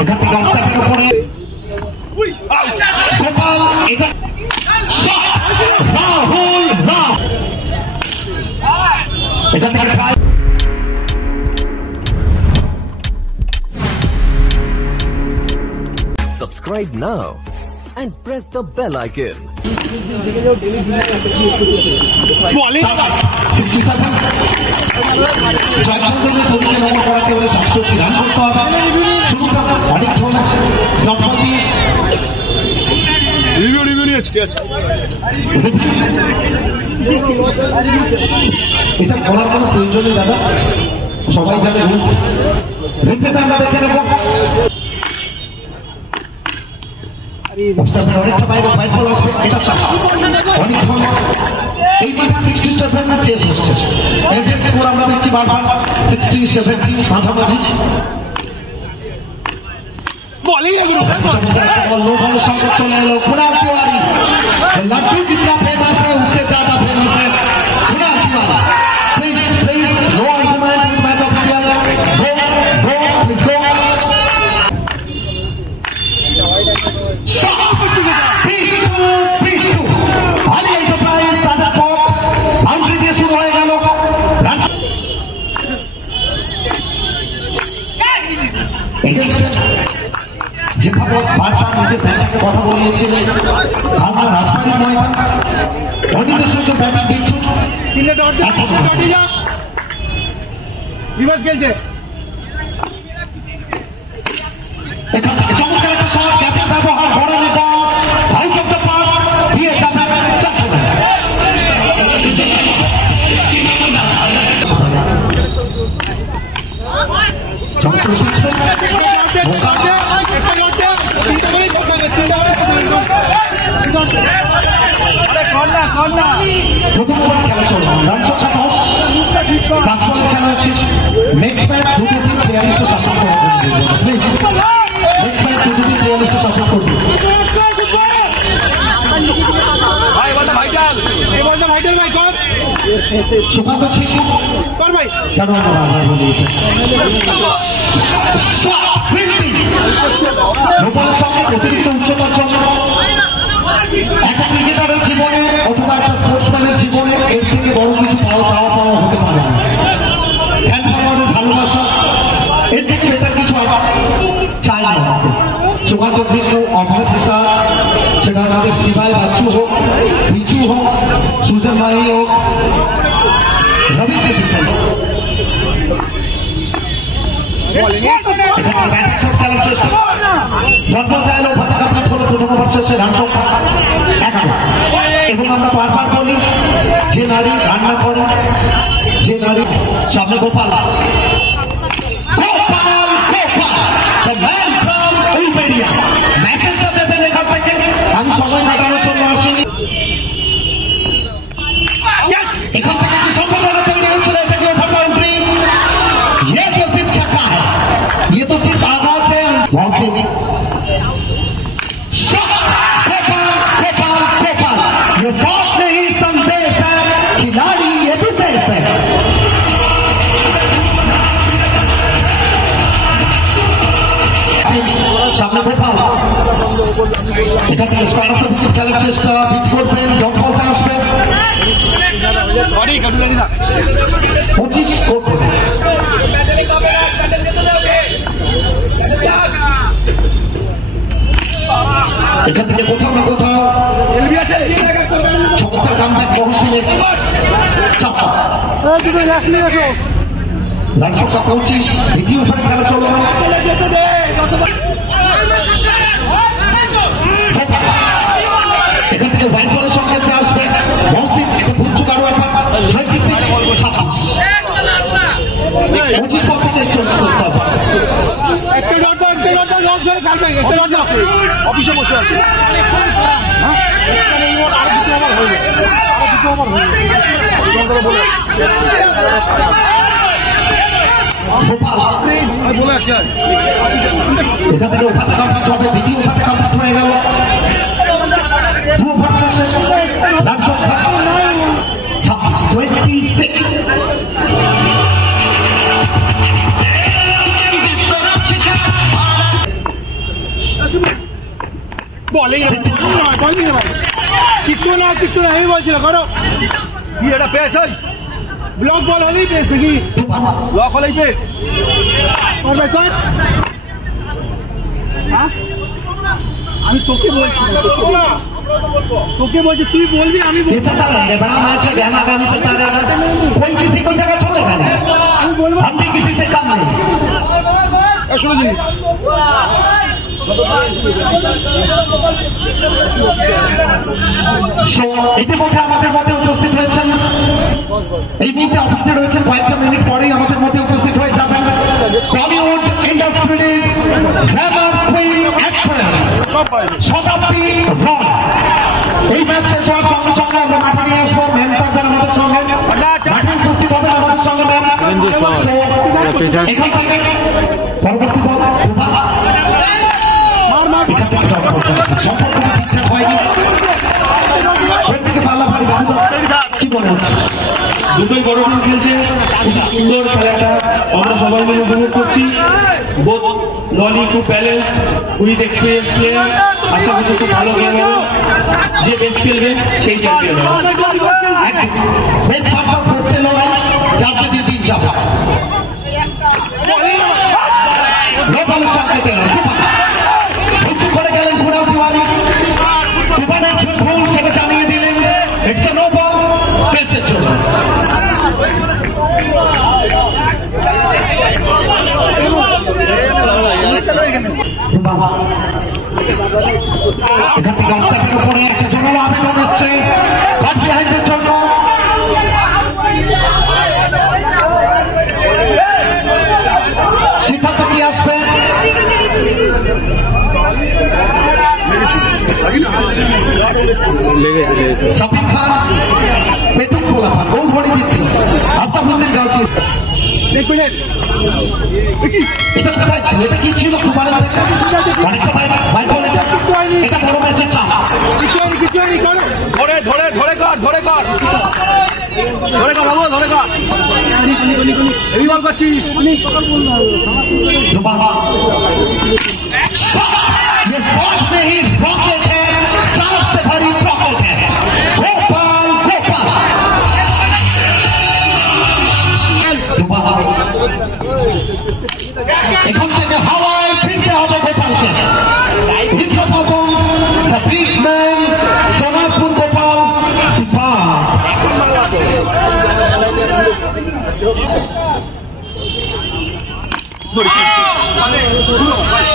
এখান থেকে অবস্থানের উপরে গোপাল এটা রাহুল এখান থেকে Subscribe now and press the bell icon. এটা করার কোনো প্রয়োজন নেই দাদা, সবাই জানে আমরা দেখে নেব। অনেকটা বাইরে বাইর বল আসবে, এটা চাপ অনেক এই মাঠে 67 চেস হচ্ছে। এভেন স্কোর আমরা দেখছি বারবার 60-70 মাঝামাঝি। लो बॉल शॉट चले लो कुणाल तिवारी, लड्डू जितना फेमस है उससे ज्यादा फेमस है Kunal Tiwari. Please please no argument in match official, go please go. Shot P2 Ali Enterprise सादा पॉप बाउंड्री দিয়ে শুরু হয়ে গেল। যেভাবে বারবার নিজের ব্যাটকে কথা বলিয়েছিলেন আমরা রাজবাড়ির ময়দান অনিতের সঙ্গে ব্যাটিং বিদ্যুৎ এখান থেকে চমৎকার একটা শট, গ্যাপের ব্যবহার, বড় নেতা আউট অফ দ্য পার্ক দিয়ে যাবেন চারখানা। প্রথম ওভার খেলা চলবে, রান সংখ্যা 10, 5 বলের খেলা হচ্ছে। নেক্সট ম্যাচ দুটো টিম প্লেয়ারিস্টে সাপোর্ট করার জন্য প্লিজ, নেক্সট ম্যাচ দুটো টিম প্লেয়ারিস্টে সাপোর্ট করবে। সুকান্ত ছিল কেন গোপালের সঙ্গে অতিরিক্ত উচ্চতার জন্য একটা ক্রিকেটারের জীবনে অথবা একটা স্পোর্টসম্যানের জীবনে এর থেকে বড় কিছু চাওয়া পাওয়া হতে পারে না। ফ্যান ফলোয়ারের ভালোবাসা এর থেকে বেটার কিছু চাই না আমাকে। সুকান্ত ছিল অভয় প্রসাদ, সেটা আমাদের শিবাই বাচ্চু হোক, বিচু হোক, সুজন মাহি হোক, রবীন্দ্র চিত্র খেলার চেষ্টা প্রথম ওভার শেষে রান সংখ্যা 11। এবং আমরা বারবার বলি যে নারী রান্না করে, যে নারী সামনে গোপাল গোপাল মেসেজটা দেবেন এখান থেকে। আমি সময় কাটানোর জন্য আসিনি, এখান থেকে একটি সম্ভাবনা তৈরি হয়েছিল। এটাকে ওভার বাউন্ডারি, ये तो सिर्फ छक्का है, ये तो सिर्फ आवाज है। गोपाल ये शॉट नहीं संदेश है, खिलाड़ी ये विशेष है। সামনে গোপাল, এখান থেকে স্কোয়ার অফ দ্য উইকেট খেলার চেষ্টা, পিচ করবেন, ডট বলটা আসবে 25 করবেন। এখান থেকে কোথাও না কোথাও চমৎকার কামব্যাক মহসিনের চাপা। রান সংখ্যা 25, দ্বিতীয় ওভারে খেলা চলবে। এখান থেকে হোয়াইট বলের সংখ্যাতে আসবে মহসিন, একটা ভুলচুক আরো একবার 26, 25 বল থেকে 40 করতে হবে। অফিসে বসে আছে বলে আসি। এখান থেকে ওভারটা কমপ্লিট হবে, দ্বিতীয় ওভারটা কমপ্লিট হয়ে গেল। দু ওভার শেষে রান সংখ্যা 26। কিচ্ছু না আমি বলছিল করো কি এটা পেস ওই ব্লক বল হলেই পেস দেখি ব্লক হলেই পেস করবে কর আমি তোকে বলছি তুই बोलबी আমি ये चलता रहेगा बड़ा मैच है गहना आगामी चलता रहेगा कोई किसी को जगह छोड़ेगा नहीं हम भी किसी से कम नहीं শুনো দিন ইতিমধ্যে আমাদের মধ্যে উপস্থিত হয়েছেন এই মুহূর্তে অফিসে রয়েছেন কয়েকটা মিনিট পরেই আমাদের মধ্যে উপস্থিত হয়ে যাবেন বলিউড ইন্ডাস্ট্রির গ্ল্যামার কুইন অ্যাক্ট্রেস শতাব্দী রয়। এই ম্যাচ শেষ হওয়ার সঙ্গে সঙ্গে আমরা মাঠে নিয়ে আসবো ম্যাম থাকবেন আমাদের সঙ্গে মাঠে উপস্থিত হবেন আমাদের সঙ্গে ম্যাম। এখান থেকে পরবর্তী বল সম্পর্কটা ঠিকঠাক হয়নি থেকে পাল্লা ভারী বাবু কি মনে হচ্ছে? দুটোই বড় টিম খেলছে, সুন্দর খেলাটা আমরা সবাই মিলে উপভোগ করছি। বোথ দলই খুব ব্যালেন্স উইথ এক্সপিরিয়েন্স প্লেয়ার। আশা করছি খুব ভালো গেম হবে, যে বেস্ট খেলবে সেই চ্যাম্পিয়ন হবে। বেস্ট পারফরম্যান্স বেস্টের লড়াই, চার যদি তিন চাপা নো বলের সঙ্গে উঁচু করে গেলেন কুড়াল তিওয়ারি, তুফানের ভুল সেটা জানিয়ে দিলেন। ইটস এ নো বল, পেসের জন্য এখান থেকে অবস্থানের উপরে একটা জোরালো আবেদন এসছে কাট বিহাইন্ডের জন্য। সিদ্ধান্ত কি আসবে? সাফিক খান পেটুক খোলা পান বউ ভরি দিতে আফতাবুদ্দিন গাছি এটা কোথায় ছিল? এটা কি ছিল? অনেকটা এটা বড় ম্যাচের চাপ। ধরে কর এই বল করছিস ये फौज में ही रॉकेट है, चार से भरी रॉकेट है। गोपाल এখান থেকে হাওয়ায় ফিরতে হবে গোপালকে। Indrapatan the big man Sonarpur Gopal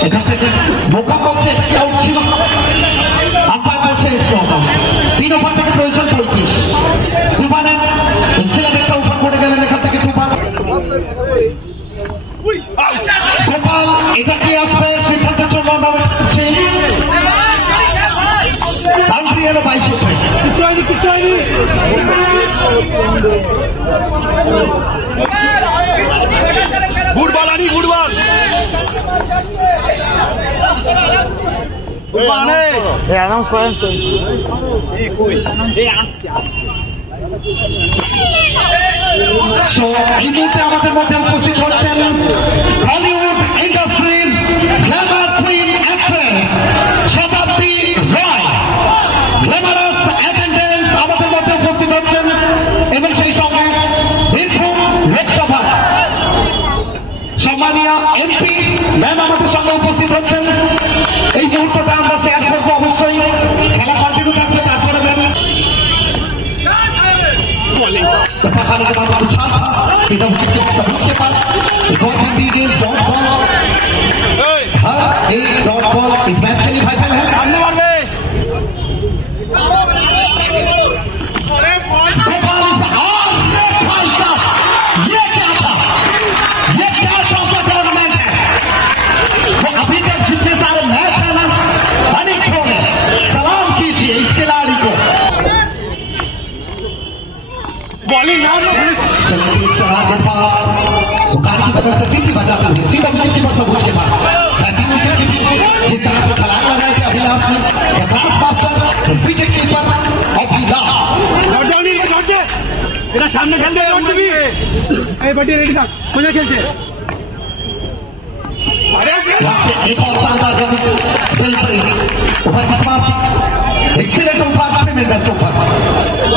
এখান থেকে বোকা বলছে আউট ছিল, আম্পায়ার বলছে তিন ওভার থেকে প্রয়োজন 35। তুফানের এক্সেলেন্ট একটা ওভার করে গেলেন এখান থেকে তুফান। গোপাল এটা কি আসবে সিদ্ধান্তের জন্য আমরা বাউন্ডারি এলো 22 গুড বল আনি গুড বল এই মুহূর্তে আমাদের মধ্যে উপস্থিত হচ্ছেন বলিউড ইন্ডাস্ট্রির গ্ল্যামার কুইন অ্যাক্ট্রেস শতাব্দী রয়। গ্ল্যামারাস অ্যাটেন্ডেন্স আমাদের মধ্যে উপস্থিত হচ্ছেন এবং সেই সঙ্গে বীরভূম লোকসভা সম্মানীয় এমপি ম্যাম আমাদের সঙ্গে উপস্থিত হচ্ছেন। এই মুহূর্তটা আমরা শেয়ার করবো অবশ্যই, খেলা কন্টিনিউ থাকবে। তারপরে ম্যাম खाने के बाद पूछा सीधा सबूत के पास गवर्नमेंट दी गई डॉट बॉल, हर एक डॉट बॉल इस मैच के लिए वाइटल है। ये क्या था? ये क्या चौथा टूर्नामेंट है? वो अभी तक जितने सारे मैच है ना अनेक खोले, सलाम कीजिए इस खिलाड़ी को। गाड़ी की बगल से सीटी बजाते हुए सीधा विकेट कीपर सबूज के पास जिस तरह से छलांग लगाए थे अभिलाष ने, class master wicket keeper Abhilash এটা সামনে খেলতে এই বাটি রেডি থাক, সোজা খেলছে एक और शानदार ओवर का एक्सीलेंट ओवर ट्रेमेंडास ओवर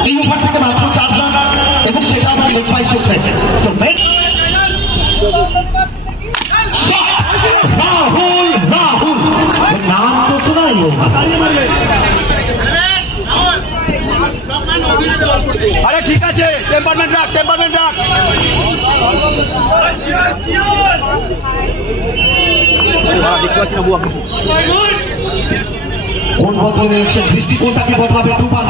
এই ওভার থেকে মাত্র 4 রান এবং সেটা আমাদের লেগ বাই শটে সো মেট राहुल राहुल नाम तो सुना ही होगा अरे ठीक है टेम्पारमेंट राख কোন বদলে নিয়েছে দৃষ্টিকোণটাকে বদলাবে তুফান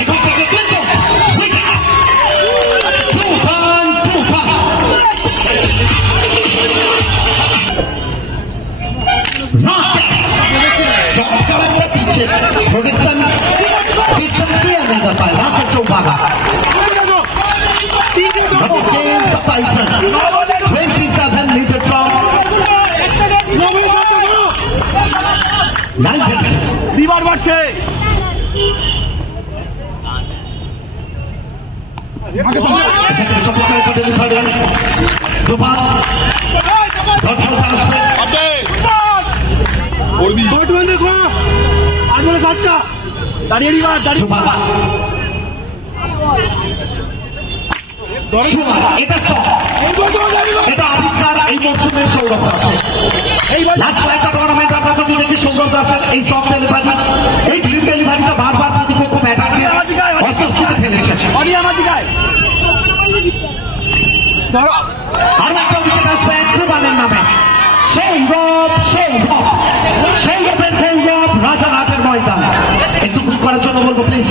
এখান থেকে তুফান पीछे प्रोडक्शन सिस्टम क्लियर नहीं कर पाए राकेश चौबागा 27 मीटर फ्रॉम 9 दीवार बढ़ছে দাঁড়িয়ে এটা আবিষ্কার এই মরশুমের সৌরভ দাসের লাস্ট কয়েকটা টুর্নামেন্ট আমরা যদি দেখি সৌরভ দাসের এই স্টক ডেলিভারি এই ড্রিপ ডেলিভারিটা বারবার প্রতিপক্ষ ব্যাটারকে অস্বস্তিতে ফেলেছে আরো একটা উইকেট আসবে তুফানের নামে সৌরভের গৌরব রাজারহাটের ময়দান একটু কুইক করার জন্য বলবো প্লিজ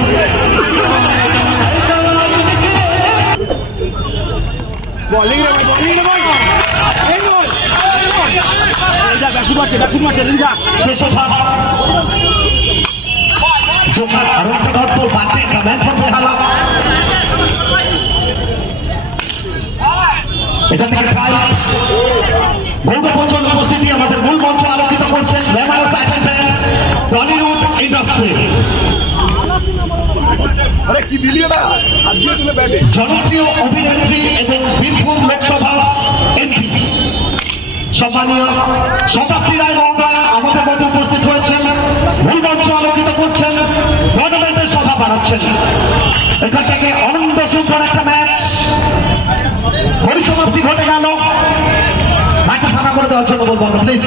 শেষ ওভার জোকার আরো একটা ডট বল বাটে কমেন্ট ফ্রম বেহালা এখান থেকে ট্রাই গৌরবঞ্চল উপস্থিতি আমাদের মূল মঞ্চ আলোকিত করছেন glamorous action fans Tollywood industry জনপ্রিয় অভিনেত্রী এবং বীরভূম লোকসভার এমপি সম্মানীয় শতাব্দী রায় মহোদয়া আমাদের মধ্যে উপস্থিত হয়েছেন মূল মঞ্চ আলোকিত করছেন টুর্নামেন্টের সভা বাড়াচ্ছেন এখান থেকে অনন্ত সুন্দর একটা ম্যাচ পরিসমাপ্তি ঘটে গেল মাঠে ফাঁকা করে দেওয়ার জন্য বলবো প্লিজ